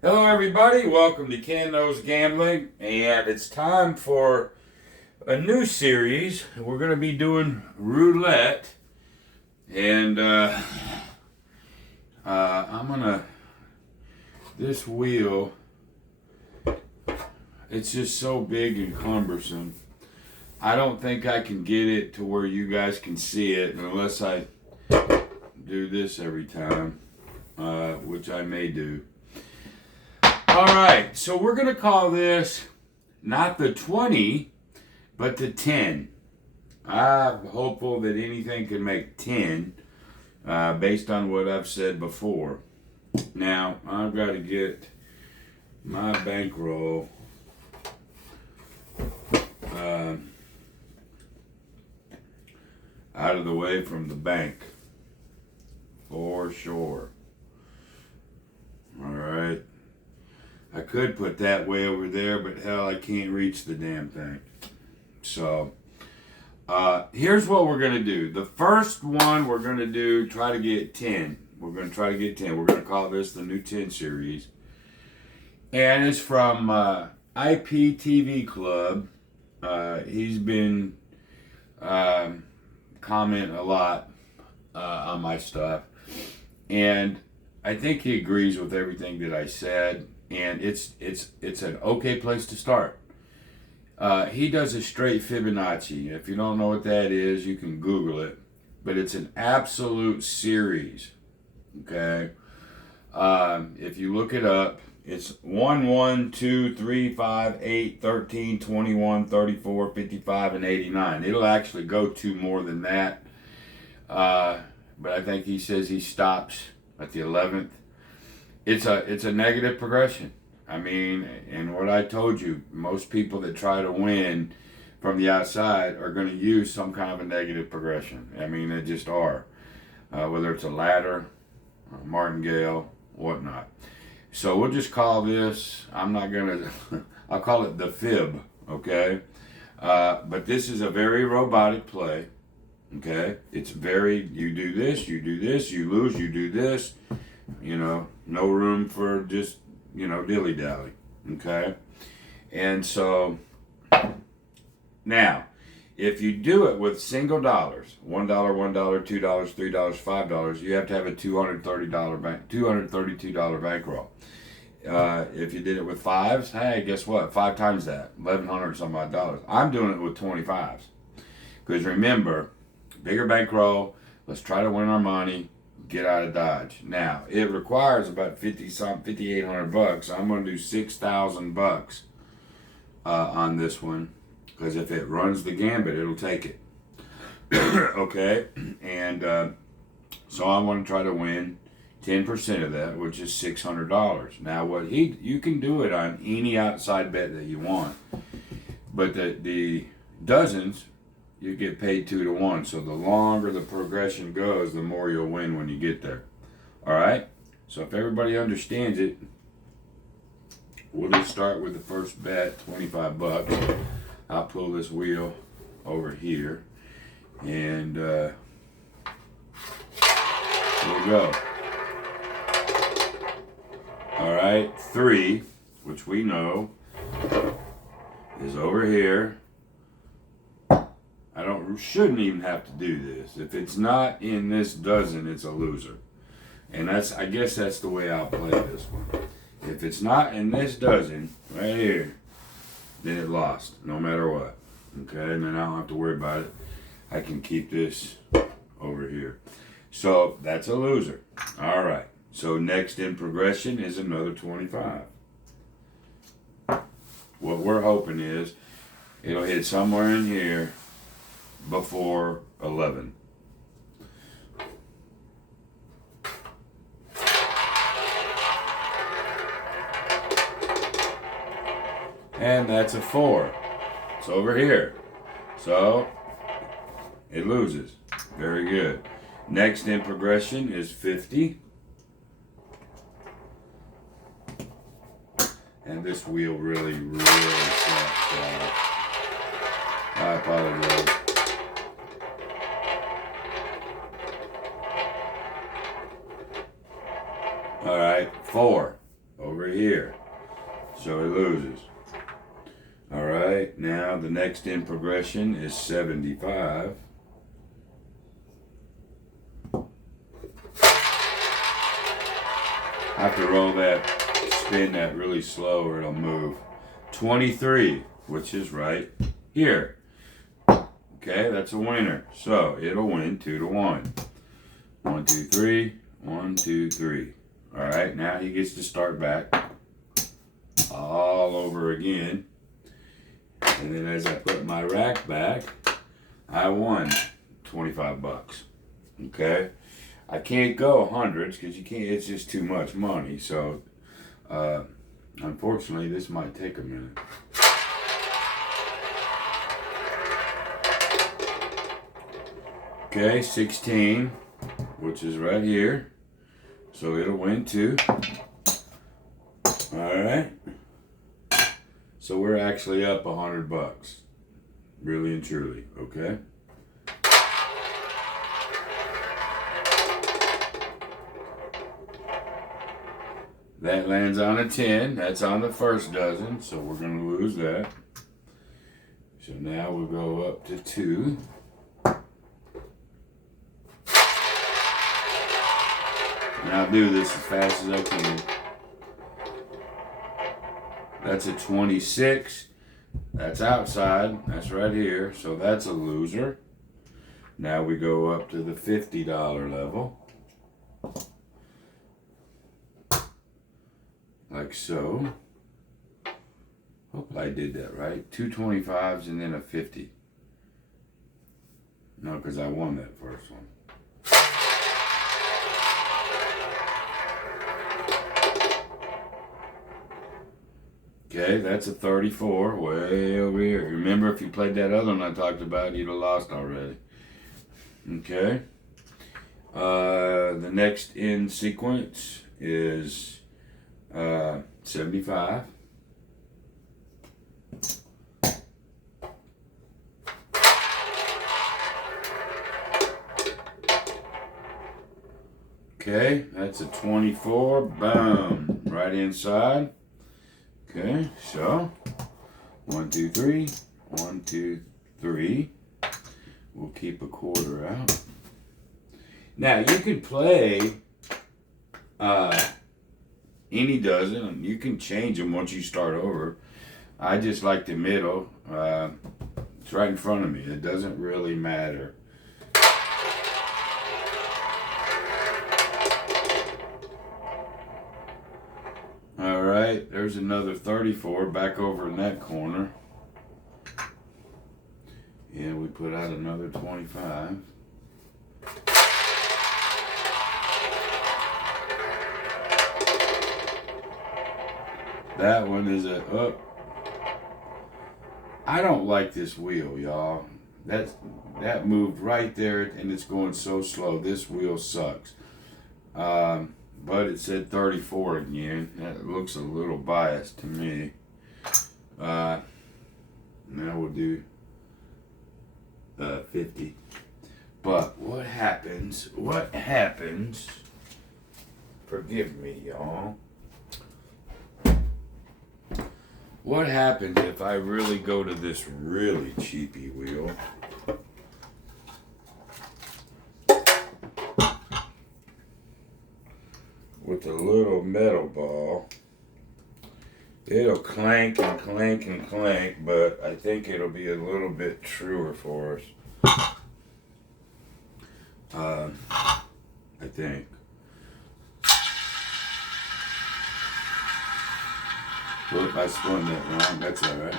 Hello, everybody. Welcome to Ken Knows Gambling, and it's time for a new series. We're going to be doing roulette, and I'm gonna this wheel. It's just so big and cumbersome. I don't think I can get it to where you guys can see it unless I do this every time, which I may do. All right, so we're going to call this not the 20, but the 10. I'm hopeful that anything can make 10 based on what I've said before. Now, I've got to get my bankroll out of the way from the bank for sure. All right. I could put that way over there, but hell, I can't reach the damn thing. So, here's what we're going to do. The first one we're going to do, try to get 10. We're going to try to get 10. We're going to call this the new 10 series. And it's from IPTV Club. He's been commenting a lot on my stuff. And I think he agrees with everything that I said. And it's an okay place to start. He does a straight Fibonacci. If you don't know what that is, you can Google it. But it's an absolute series. Okay? If you look it up, it's 1, 1, 2, 3, 5, 8, 13, 21, 34, 55, and 89. It'll actually go to more than that. But I think he says he stops at the 11th. It's a negative progression. I mean, and what I told you, most people that try to win from the outside are going to use some kind of a negative progression. I mean, they just are. Whether it's a ladder, martingale, whatnot. So we'll just call this, I'm not going to, I'll call it the fib, okay? But this is a very robotic play, okay? It's very, you do this, you lose, you do this. You know, no room for just, dilly-dally, okay? And so, now, if you do it with single dollars, $1, $2, $3, $5, you have to have a $232 bankroll. If you did it with fives, hey, guess what? 5 times that, $1,100 some odd dollars. I'm doing it with 25s. Because remember, bigger bankroll, let's try to win our money. Get out of Dodge. Now, it requires about $5,800. I'm going to do $6,000 on this one, because if it runs the gambit, it'll take it. Okay, and so I want to try to win 10% of that, which is $600. Now, you can do it on any outside bet that you want, but the dozens, you get paid 2 to 1. So the longer the progression goes, the more you'll win when you get there. All right. So if everybody understands it, we'll just start with the first bet, $25. I'll pull this wheel over here, and here we go. All right, 3, which we know is over here. Shouldn't even have to do this. If it's not in this dozen, it's a loser. And I guess that's the way I'll play this one. If it's not in this dozen, right here, then it lost, no matter what. Okay, and then I don't have to worry about it. I can keep this over here. So that's a loser. All right. So next in progression is another 25. What we're hoping is it'll hit somewhere in here before 11. And that's a 4. It's over here. So it loses. Very good. Next in progression is 50. And this wheel really sucks. I apologize. All right, 4. over here. So he loses. All right, now the next in progression is 75. I have to roll that, spin that really slow or it'll move. 23, which is right here. Okay, that's a winner. So it'll win 2-1. 1, 2, 3. 1, 2, 3. All right, now he gets to start back all over again. And then as I put my rack back, I won 25 bucks. Okay, I can't go hundreds because you can't. It's just too much money. So, unfortunately, this might take a minute. Okay, 16, which is right here. So it'll win 2. All right. So we're actually up 100 bucks. Really and truly, okay? That lands on a 10. That's on the first dozen, so we're going to lose that. So now we'll go up to 2. And I'll do this as fast as I can. That's a 26. That's outside. That's right here. So that's a loser. Now we go up to the $50 level. Like so. Hope I did that right. 2 25s and then a 50. No, because I won that first one. Okay, that's a 34, way over here. Remember, if you played that other one I talked about, you'd have lost already. Okay. The next in sequence is 75. Okay, that's a 24. Boom. Right inside. Okay, so 1, 2, 3. 1, 2, 3. We'll keep a quarter out. Now you can play any dozen, and you can change them once you start over. I just like the middle. It's right in front of me. It doesn't really matter. All right, there's another 34 back over in that corner. And we put out another 25. That one is a up. I don't like this wheel, y'all. That moved right there, and it's going so slow. This wheel sucks. But it said 34 again. That looks a little biased to me. Now we'll do 50. But what happens? Forgive me, y'all. What happens if I really go to this really cheapy wheel? With a little metal ball. It'll clank and clank and clank, but I think it'll be a little bit truer for us. I think. Well, I spun that wrong. That's all right.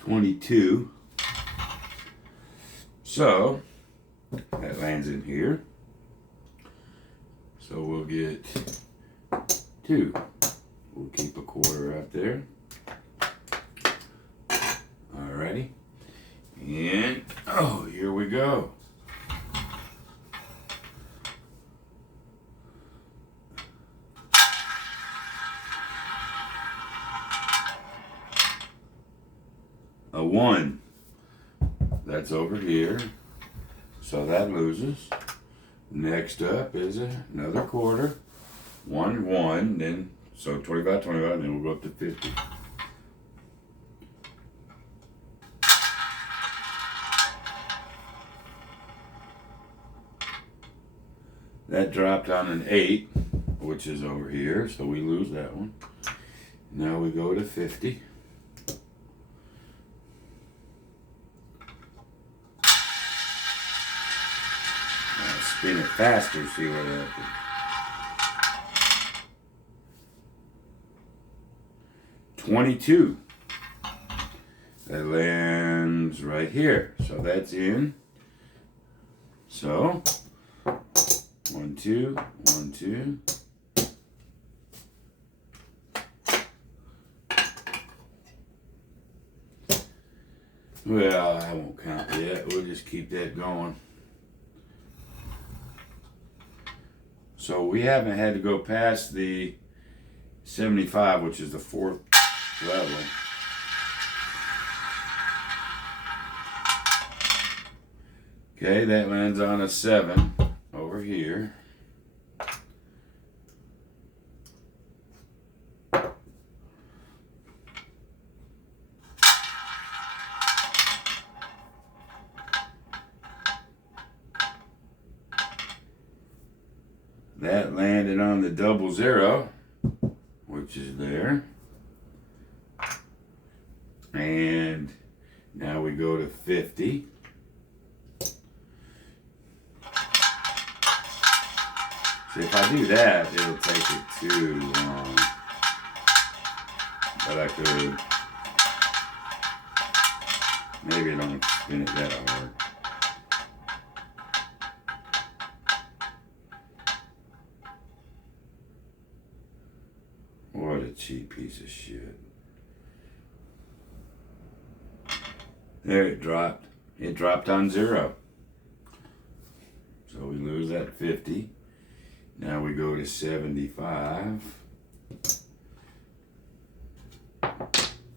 $22. So that lands in here. So we'll get 2. We'll keep a quarter up there. Alrighty. And oh, here we go. A 1. That's over here. So that loses. Next up is another quarter. 1, 1, then so 25, 25, then we'll go up to 50. That dropped on an 8, which is over here, so we lose that one. Now we go to 50. Spin it faster, see what happens. 22. That lands right here. So that's in. So 1, 2, 1, 2. Well, I won't count yet. We'll just keep that going. So we haven't had to go past the 75, which is the 4th level. Okay, that lands on a 7 over here. That landed on the 00, which is there. And now we go to 50. See, if I do that, it'll take it too long. But I could. Maybe I don't spin it that hard. What a cheap piece of shit. There it dropped. It dropped on 0. So we lose that 50. Now we go to 75.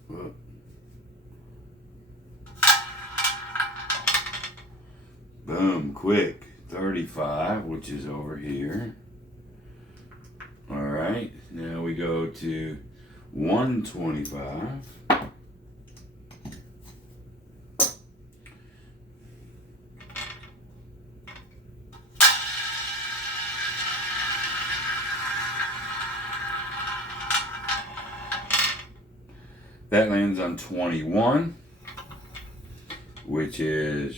Whoop. Boom, quick. 35, which is over here. All right, now we go to 125. That lands on 21, which is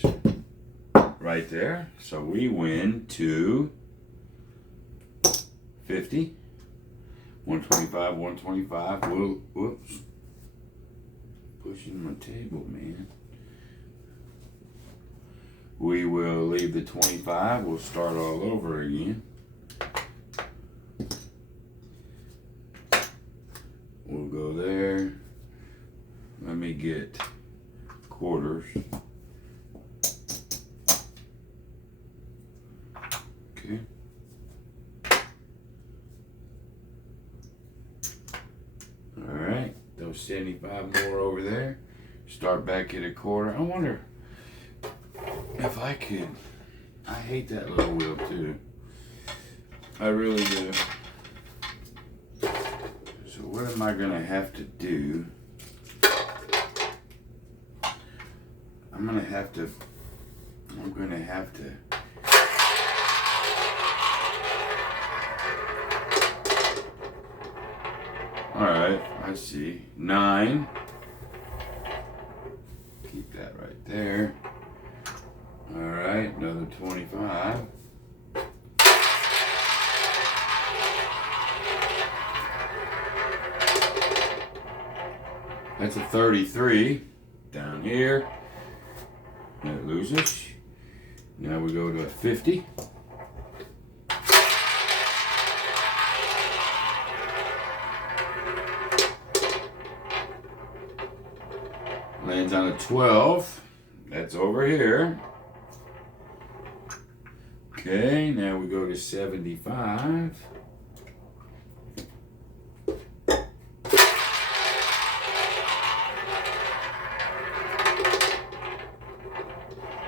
right there. So we win to 50. 125, 125. Whoops. Pushing my table, man. We will leave the 25. We'll start all over again. We'll go there. Let me get quarters. Okay. All right, those 75 more over there. Start back at a quarter. I wonder if I could. I hate that little wheel too. I really do. So what am I gonna have to do? I'm gonna have to. All right, I see. 9. Keep that right there. All right, another 25. That's a 33 down here. That loses. Now we go to a 50. Lands on a 12. That's over here. Okay, now we go to 75.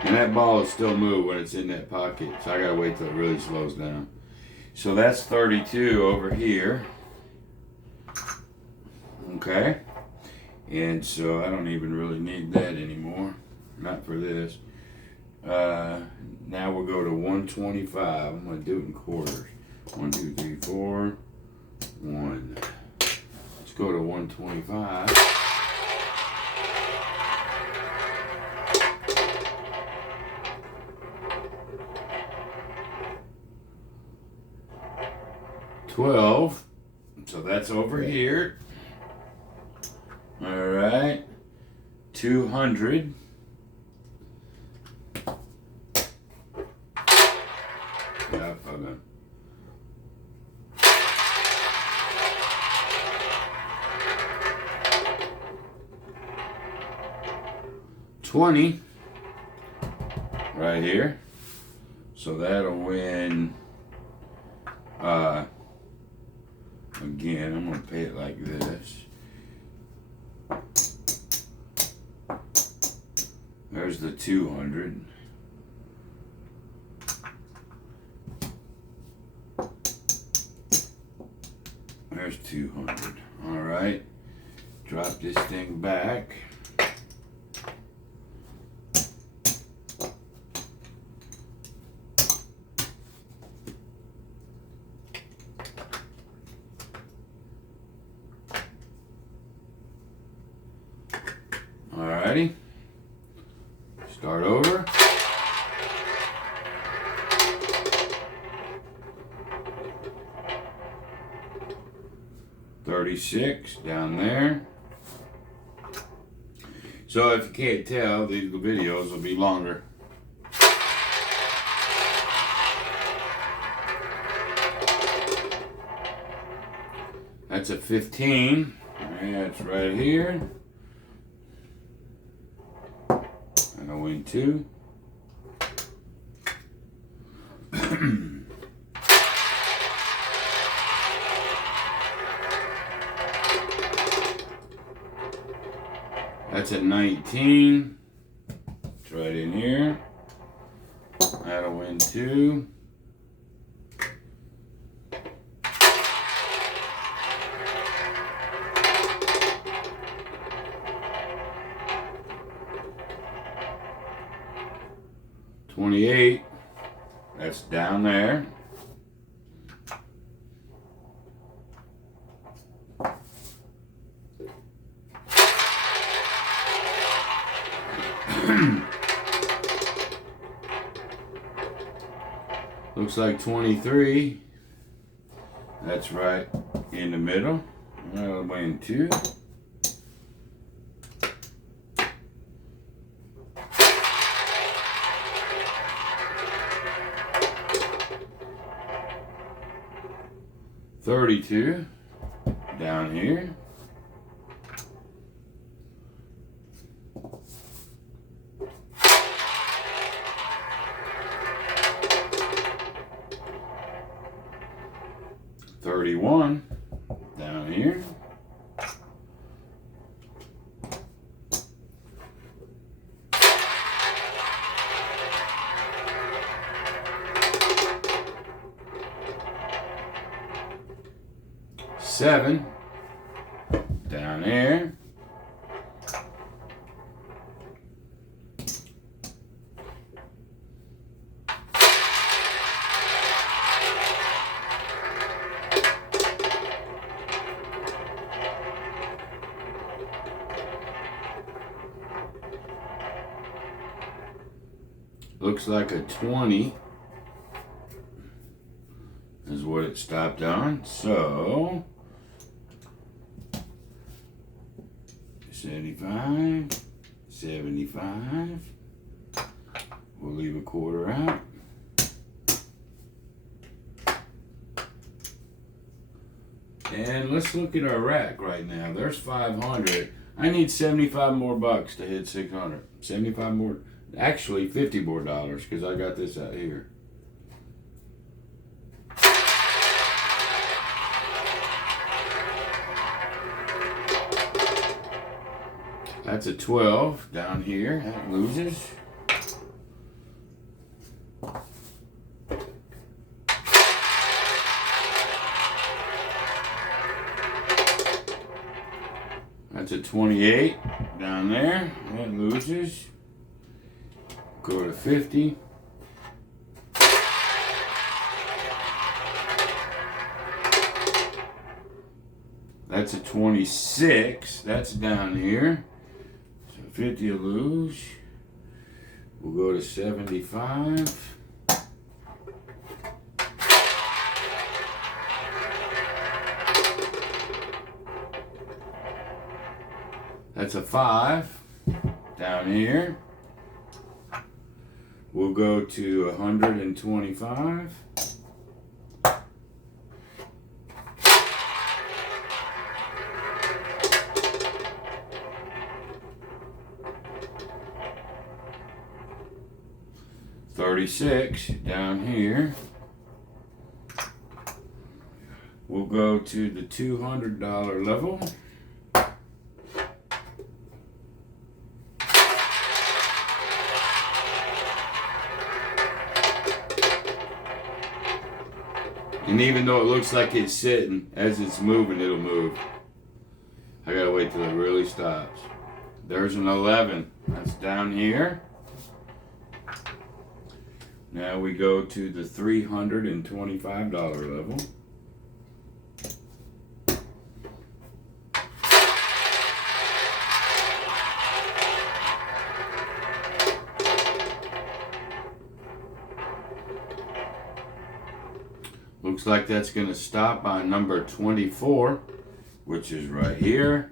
And that ball will still move when it's in that pocket. So I gotta wait till it really slows down. So that's 32 over here. Okay. And so I don't even really need that anymore. Not for this. Now we'll go to 125. I'm gonna do it in quarters. 1, 2, 3, 4. 1. Let's go to 125. $12. So that's over here. All right. 200. Yeah, okay. 20 right here. So that'll win. Again, I'm gonna pay it like this. There's the 200. There's 200. All right. Drop this thing back. Alrighty. Start over. $36 down there. So if you can't tell, these videos will be longer. That's a 15. That's right here. And I win 2. That's a 19. It's right in here. That'll win 2. $28. That's down there. Looks like 23. That's right in the middle. That'll win 2. $32 down here. $31 down here. $7 down here. Looks like a 20 is what it stopped on. So 75, 75. We'll leave a quarter out. And let's look at our rack right now. There's 500. I need 75 more bucks to hit 600. 75 more. Actually, 50 more dollars because I got this out here. That's a 12 down here. That loses. 28 down there. That loses. Go to 50. That's a 26. That's down here. So 50 will lose. We'll go to 75. That's a 5 down here. We'll go to 125. $36 down here. We'll go to the $200 level. And even though it looks like it's sitting, as it's moving, it'll move. I gotta wait till it really stops. There's an 11. That's down here. Now we go to the $325 level. Looks like that's going to stop on number 24, which is right here.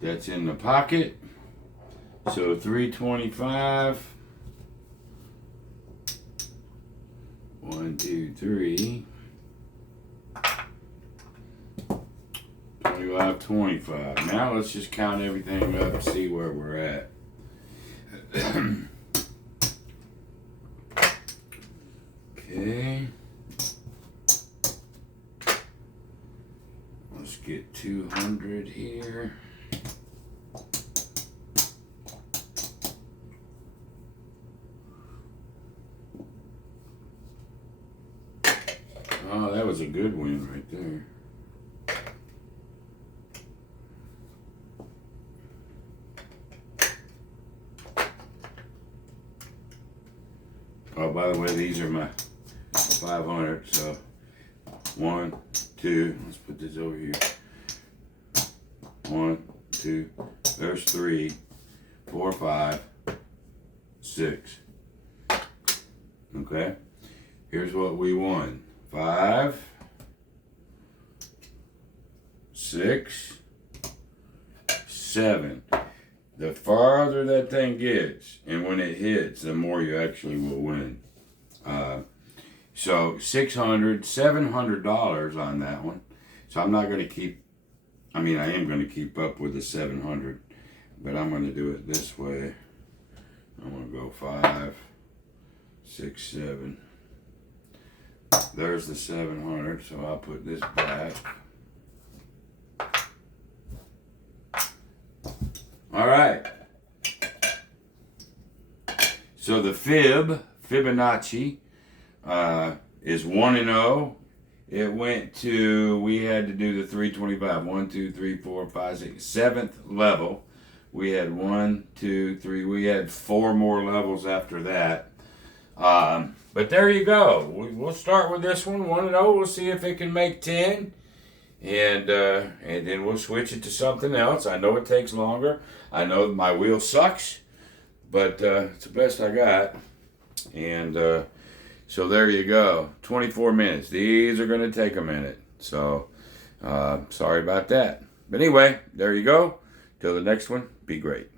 That's in the pocket. So 325. 1, 2, 3. 25, 25. Now let's just count everything up and see where we're at. Okay. Let's get 200 here. Oh, that was a good win right there. Oh, by the way, these are my 500. So 1, 2. Let's put this over here. 1, 2. There's 3, 4, 5, 6. Okay. Here's what we won. 5, 6, 7. The farther that thing gets, and when it hits, the more you actually will win. So $700 on that one. So I'm not going to keep, I am going to keep up with the 700, but I'm going to do it this way. I'm going to go 5, 6, 7. There's the 700, so I'll put this back. All right. So the Fibonacci, is 1-0. It went to, we had to do the 325. 1, 2, 3, 4, 5, 6, 7th level. We had 1, 2, 3. We had 4 more levels after that. But there you go. We'll start with this one, 1-0. We'll see if it can make 10. And then we'll switch it to something else. I know it takes longer. I know my wheel sucks, but it's the best I got. And so there you go. 24 minutes. These are going to take a minute. So sorry about that. But anyway, there you go. Till the next one, be great.